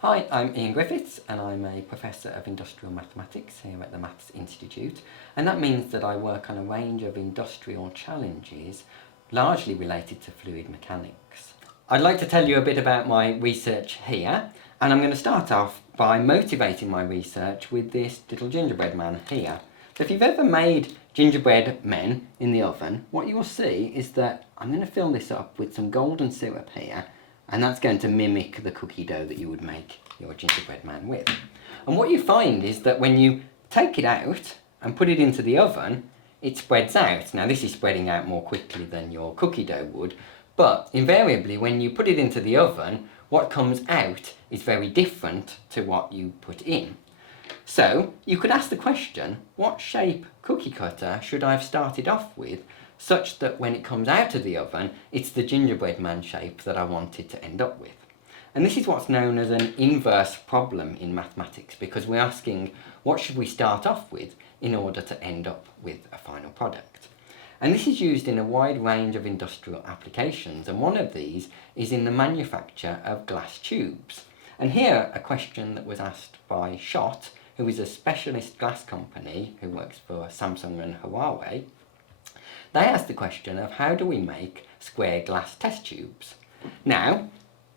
Hi, I'm Ian Griffiths and I'm a Professor of Industrial Mathematics here at the Maths Institute, and that means that I work on a range of industrial challenges largely related to fluid mechanics. I'd like to tell you a bit about my research here, and I'm going to start off by motivating my research with this little gingerbread man here. So if you've ever made gingerbread men in the oven, what you will see is that I'm going to fill this up with some golden syrup here, and that's going to mimic the cookie dough that you would make your gingerbread man with. And what you find is that when you take it out and put it into the oven, it spreads out. Now this is spreading out more quickly than your cookie dough would, but invariably when you put it into the oven, what comes out is very different to what you put in. So you could ask the question, what shape cookie cutter should I have started off with, such that when it comes out of the oven, it's the gingerbread man shape that I wanted to end up with. And this is what's known as an inverse problem in mathematics, because we're asking what should we start off with in order to end up with a final product. And this is used in a wide range of industrial applications, and one of these is in the manufacture of glass tubes. And here a question that was asked by Schott, who is a specialist glass company who works for Samsung and Huawei. They asked the question of how do we make square glass test tubes. Now,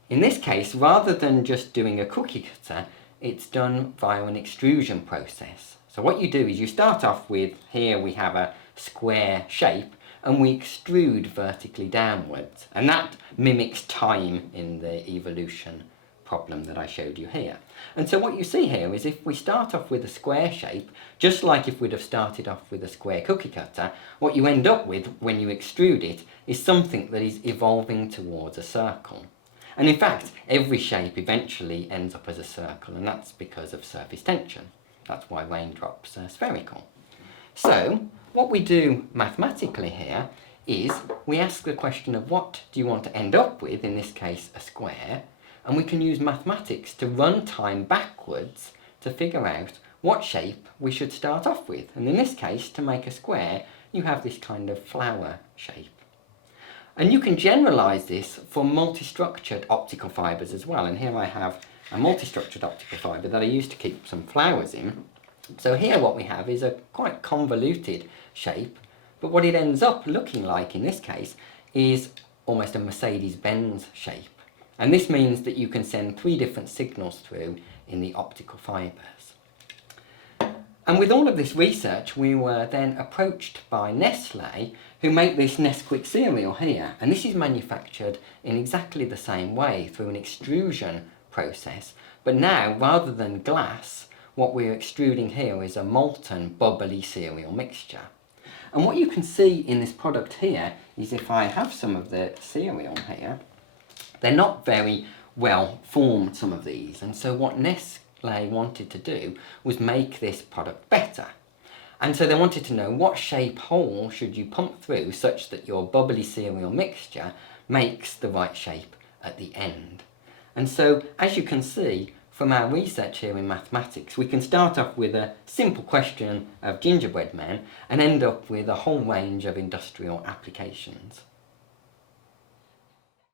in this case, rather than just doing a cookie cutter, it's done via an extrusion process. So what you do is you start off with, here we have a square shape, and we extrude vertically downwards. And that mimics time in the evolution problem that I showed you here. And so what you see here is if we start off with a square shape, just like if we'd have started off with a square cookie cutter, what you end up with when you extrude it is something that is evolving towards a circle. And in fact, every shape eventually ends up as a circle, and that's because of surface tension. That's why raindrops are spherical. So what we do mathematically here is we ask the question of what do you want to end up with, in this case a square, and we can use mathematics to run time backwards to figure out what shape we should start off with. And in this case, to make a square, you have this kind of flower shape. And you can generalize this for multi-structured optical fibers as well. And here I have a multi-structured optical fiber that I use to keep some flowers in. So here what we have is a quite convoluted shape, but what it ends up looking like in this case is almost a Mercedes-Benz shape. And this means that you can send 3 different signals through in the optical fibers. And with all of this research, we were then approached by Nestlé, who make this Nesquik cereal here. And this is manufactured in exactly the same way through an extrusion process. But now, rather than glass, what we're extruding here is a molten, bubbly cereal mixture. And what you can see in this product here is if I have some of the cereal here, they're not very well formed, some of these, and so what Nestlé wanted to do was make this product better. And so they wanted to know what shape hole should you pump through such that your bubbly cereal mixture makes the right shape at the end. And so, as you can see from our research here in mathematics, we can start off with a simple question of gingerbread men and end up with a whole range of industrial applications.